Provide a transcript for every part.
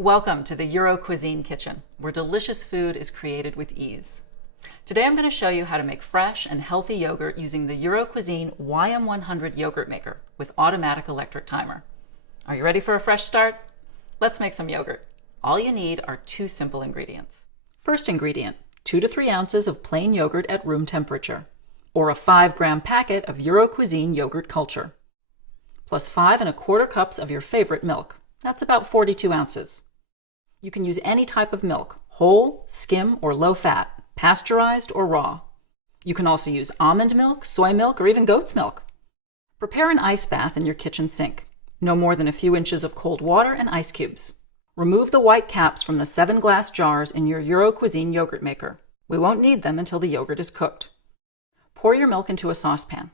Welcome to the Cuisine kitchen, where delicious food is created with ease. Today I'm going to show you how to make fresh and healthy yogurt using the Cuisine YM100 yogurt maker with automatic electric timer. Are you ready for a fresh start? Let's make some yogurt. All you need are two simple ingredients. First ingredient, 2 to 3 ounces of plain yogurt at room temperature, or a 5-gram packet of Cuisine yogurt culture, plus 5 1/4 cups of your favorite milk. That's about 42 ounces. You can use any type of milk, whole, skim, or low fat, pasteurized or raw. You can also use almond milk, soy milk, or even goat's milk. Prepare an ice bath in your kitchen sink. No more than a few inches of cold water and ice cubes. Remove the white caps from the 7 glass jars in your Cuisine yogurt maker. We won't need them until the yogurt is cooked. Pour your milk into a saucepan.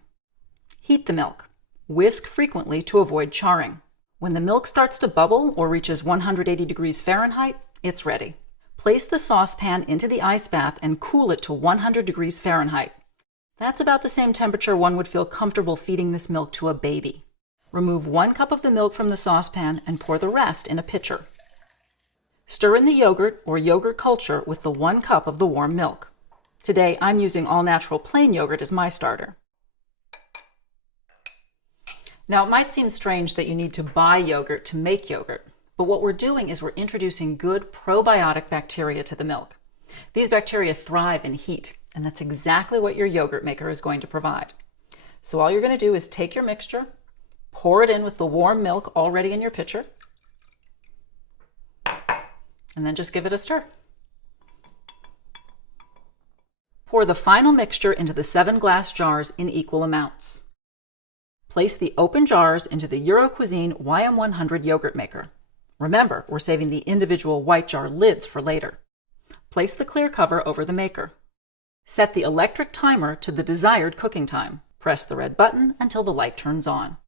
Heat the milk. Whisk frequently to avoid charring. When the milk starts to bubble or reaches 180 degrees Fahrenheit, it's ready. Place the saucepan into the ice bath and cool it to 100 degrees Fahrenheit. That's about the same temperature one would feel comfortable feeding this milk to a baby. Remove 1 cup of the milk from the saucepan and pour the rest in a pitcher. Stir in the yogurt or yogurt culture with the 1 cup of the warm milk. Today, I'm using all-natural plain yogurt as my starter. Now, it might seem strange that you need to buy yogurt to make yogurt, but what we're doing is we're introducing good probiotic bacteria to the milk. These bacteria thrive in heat, and that's exactly what your yogurt maker is going to provide. So all you're going to do is take your mixture, pour it in with the warm milk already in your pitcher, and then just give it a stir. Pour the final mixture into the 7 glass jars in equal amounts. Place the open jars into the Cuisine YM100 yogurt maker. Remember, we're saving the individual white jar lids for later. Place the clear cover over the maker. Set the electric timer to the desired cooking time. Press the red button until the light turns on.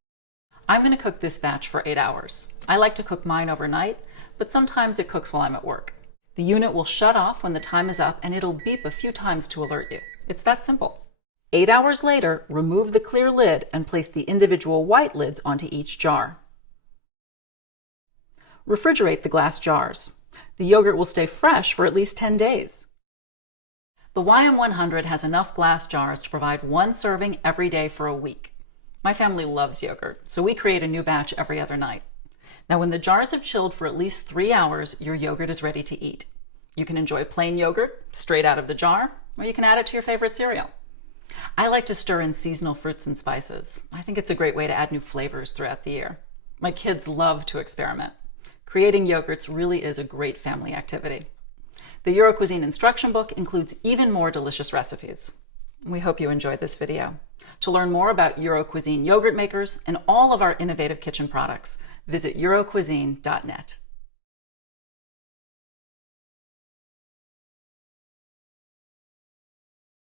I'm going to cook this batch for 8 hours. I like to cook mine overnight, but sometimes it cooks while I'm at work. The unit will shut off when the time is up and it'll beep a few times to alert you. It's that simple. 8 hours later, remove the clear lid and place the individual white lids onto each jar. Refrigerate the glass jars. The yogurt will stay fresh for at least 10 days. The YM100 has enough glass jars to provide 1 serving every day for a week. My family loves yogurt, so we create a new batch every other night. Now, when the jars have chilled for at least 3 hours, your yogurt is ready to eat. You can enjoy plain yogurt straight out of the jar, or you can add it to your favorite cereal. I like to stir in seasonal fruits and spices. I think it's a great way to add new flavors throughout the year. My kids love to experiment. Creating yogurts really is a great family activity. The Cuisine instruction book includes even more delicious recipes. We hope you enjoyed this video. To learn more about Cuisine yogurt makers and all of our innovative kitchen products, visit eurocuisine.net.